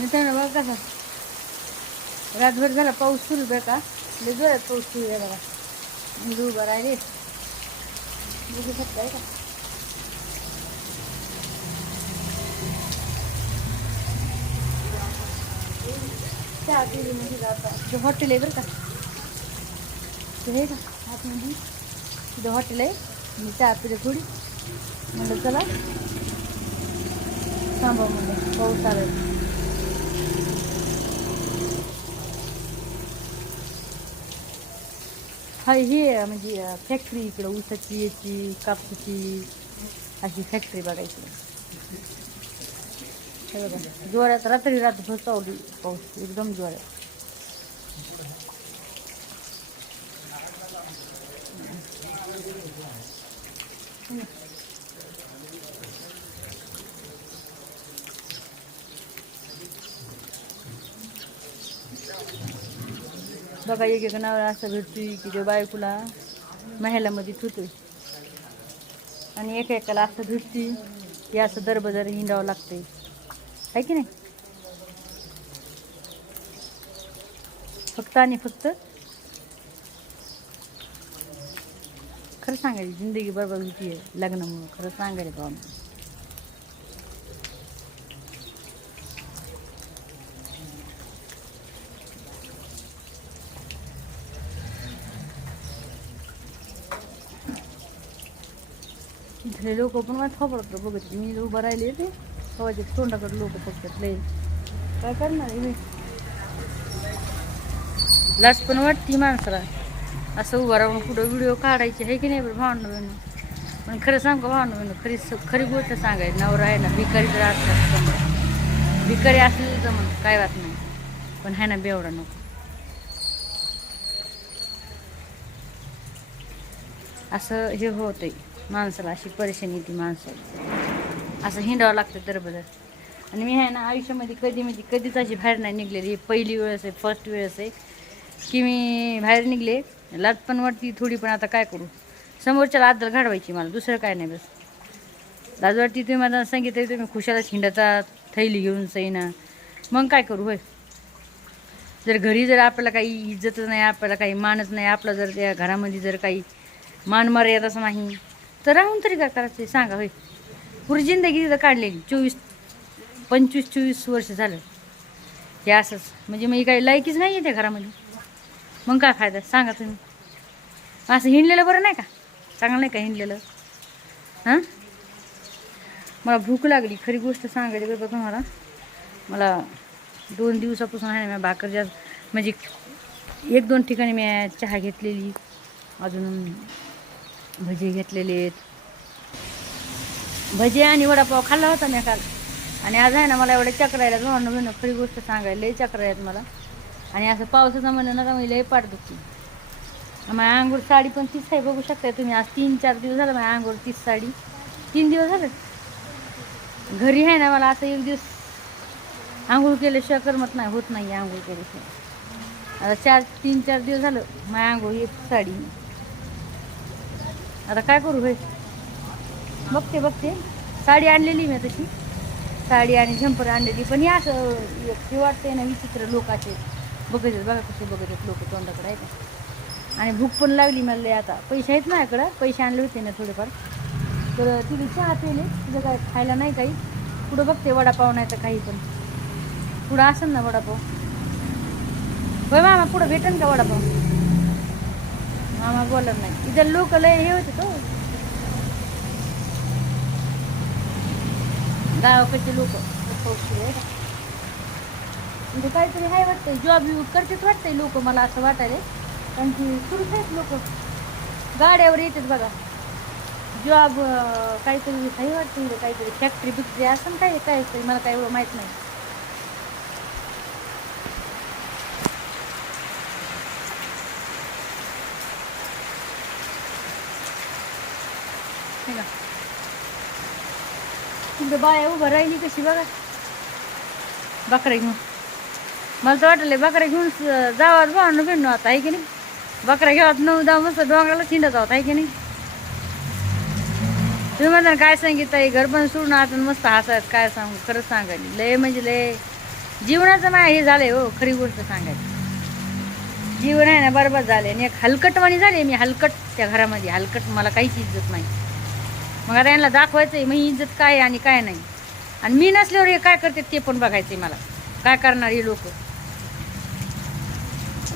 मित्रांनो बघा कसा रातभर झाला पाऊस सुरू बे का? लय जोरात पाऊस सुरू आहे बघा. मुलं उभं राहिले. बघू शकताय का? चहा पिली म्हणजे जाता इथं हॉटेल आहे बरं का. ते हे का? आतमध्ये तिथं हॉटेल आहे. मी चहा पिले थोडी. म्हणलं चला. थांबा म्हणलं. पाऊस आला हे म्हणजे फॅक्टरी इकडं ऊसाची याची कापसाची अशी फॅक्टरी बघायची. बघा जोरात रात्री रात चावली पाऊस एकदम जोरात. बघा एक एक नाव असं भेटतोय की ते बायकोला महिलामध्ये ठुतोय आणि एक एकाला असं भेटतोय की असं दरबदर हिंडावं लागतंय. आहे की नाही? फक्त आणि फक्त खरं सांगायची जिंदगी बरोबर होती लग्नामुळं. खरं सांगायला बाबा इथले लोक पण मला थोपडत बघत मी उभं राहिले ते हवाचे तोंडाकडे लोक बघतात लय. काय करणार आहे लाच पण वाटती माणसाला. असं उभं राहून कुठं व्हिडिओ काढायचे आहे की नाही बरं भावना बहिणं पण खरं सांग का भावना बहिणं खरी खरी गोष्ट सांगायची नवरा आहे ना भिकारी जर असतात भिकारी असले जमन काय वाट नाही. पण आहे ना बेवडा नको. असं हे होतंय. माणसाला अशी परेशानी येते माणसाला. असं हिंडावं लागतं दरबदर आणि मी आहे ना आयुष्यामध्ये कधी म्हणजे कधीच अशी बाहेर नाही निघलेली. पहिली वेळ आहे फर्स्ट वेळ आहे की मी बाहेर निघले. लाज पण वाटती थोडी पण आता काय करू? समोरच्याला लादल घडवायची मला दुसरं काय नाही बस. लाज वाटती तुम्ही मला सांगितलं तुम्ही खुशालाच हिंडाचा थैली घेऊन सईना मग काय करू होय? जर घरी जर आपल्याला काही इज्जतच नाही आपल्याला काही मानच नाही आपलं जर त्या घरामध्ये जर काही मान मर्यादाच नाही तर राहून तरी काय करायचं सांगा होय. पुरी जिंदगी तिथं काढलेली चोवीस पंचवीस चोवीस वर्ष झालं. हे असंच म्हणजे मग ही काही लायकीच नाही आहे त्या घरामध्ये. मग काय फायदा? सांगा तुम्ही. असं हिंडलेलं बरं नाही का? चांगलं नाही का हिंडलेलं? हां? मला भूक लागली खरी गोष्ट सांगायची बरं तुम्हाला? मला दोन दिवसापासून आहे ना मी भाकर जास्त म्हणजे एक दोन ठिकाणी मी चहा घेतलेली. अजून भजी घेतलेले आहेत. भजी आणि वडापाव खाल्ला होता मी काल. आणि आज आहे ना मला एवढे चक्र यायला भावनं बिणं खरी गोष्ट सांगायला लई चक्र आहेत मला. आणि असं पावसाचं म्हणणं ना का मी लई पाठ दुखती. माझ्या अंगूर साडी पण तीच आहे बघू शकताय तुम्ही. आज तीन चार दिवस झालं माझ्या अंगूर तीच साडी. तीन दिवस झालं. घरी आहे ना मला असं एक दिवस आंघोळ केल्याशिवाय करमत नाही होत नाही आंघोळ केल्याशिवाय. आता चार तीन चार दिवस झालं माझ्या आंघोळ एक साडी. आता काय करू हे? बघते बघते. साडी आणलेली मी तशी. साडी आणि झंपर आणलेली. पण या असं हे वाटते ना विचित्र लोक असे बघत आहेत बघा कसे बघत आहेत लोक तोंडाकडे आहे का? आणि भूक पण लागली मला आता. पैसे आहेत ना इकडं पैसे आणले होते ना थोडेफार. तर तिथे चहा पेले. तिथं काय खायला नाही काही. पुढं बघते वडापाव नाही तर काही पण. पुढं असेल ना वडापाव. होय मामा पुढं भेटेल का वडापाव? मामा बोलत नाही. इथं लोक लय हे होते तो. गावाकडचे लोक. म्हणजे काहीतरी आहे वाटतंय. जॉब यू करतेच वाटतंय लोक मला असं वाटायला. कारण की सुरूच आहेत लोक. गाड्यावर येतात बघा. जॉब काहीतरी काही वाटतं काहीतरी फॅक्टरी बिक्टरी असं काय काहीतरी मला काय एवढं माहीत नाही. हे का तिथं बाया उभं राहिली कशी बघा. बकऱ्या घेऊन. मला तर वाटलं बकऱ्या घेऊन स- भावनं भेटणं आता आहे की नाही? बकऱ्या घेवात नऊ दहा मस्त डोंगराला थिंडत आहोत आहे की नाही? तुम्ही म्हणता काय सांगितलं घर पण सोडून आता मस्त हसायत काय सांगू? खरंच सांगायला. लय म्हणजे लय जीवनाचं नाही हे झालंय हो खरी गोष्ट सांगायची जीवन आहे ना बरोबर झाले आणि एक हलकटवाणी झाली मी हलकट त्या घरामध्ये. हलकट मला काहीच इज्जत नाही. मग आता यांना दाखवायचं आहे मग इज्जत काय आहे आणि काय नाही. आणि मी नसल्यावर हे काय करते ते पण बघायचं आहे मला. काय करणार हे लोक?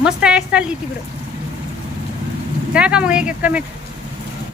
मस्त ऐश चालली तिकडं. टाका मग एक एक कमेंट